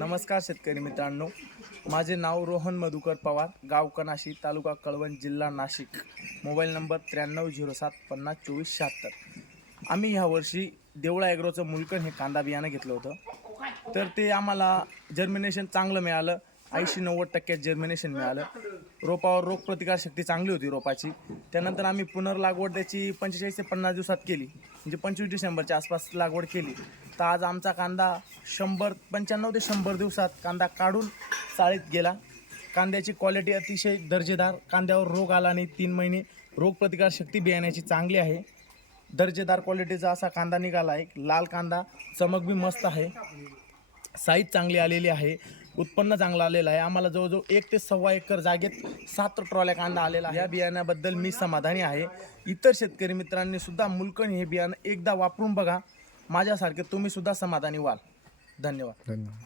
नमस्कार शेतकरी मित्रांनो. माझे नाव रोहन मधुकर पवार गाव कनाशी तालुका कळवण जिल्हा नाशिक. मोबाईल नंबर त्र्याण्णव झिरो सात पन्नास चोवीस शहात्तर. आम्ही ह्यावर्षी देवळा ॲग्रोचं मुलकण हे कांदा बियाणं घेतलं होतं. तर ते आम्हाला जर्मिनेशन चांगलं मिळालं. ऐंशी नव्वद टक्क्यात जर्मिनेशन मिळालं. रोपावर रोगप्रतिकारशक्ती चांगली होती रोपाची. त्यानंतर आम्ही पुनर्लागवड त्याची पंचेचाळीस ते पन्नास दिवसात केली. म्हणजे पंचवीस डिसेंबरच्या आसपास लागवड केली. तर आज आमचा कांदा शंभर पंच्याण्णव ते शंभर दिवसात कांदा काढून चाळीत गेला. कांद्याची क्वालिटी अतिशय दर्जेदार कांद्यावर रोग आला नाही तीन महिने रोगप्रतिकारशक्ती बियाण्याची चांगली आहे. दर्जेदार क्वालिटीचा असा कांदा निघाला आहे. लाल कांदा चमक बी मस्त आहे. साईज चांगली आलेली आहे. उत्पन्न चांगलं आलेलं आहे. आम्हाला जवळजवळ एक ते सव्वा एकर जागेत सात ट्रॉल्या कांदा आलेला आहे. या बियाण्याबद्दल मी समाधानी आहे. इतर शेतकरी मित्रांनी सुद्धा मुलकण हे बियाणं एकदा वापरून बघा. माझ्यासारखे तुम्ही सुद्धा समाधानी व्हाल. धन्यवाद. धन्यवाद.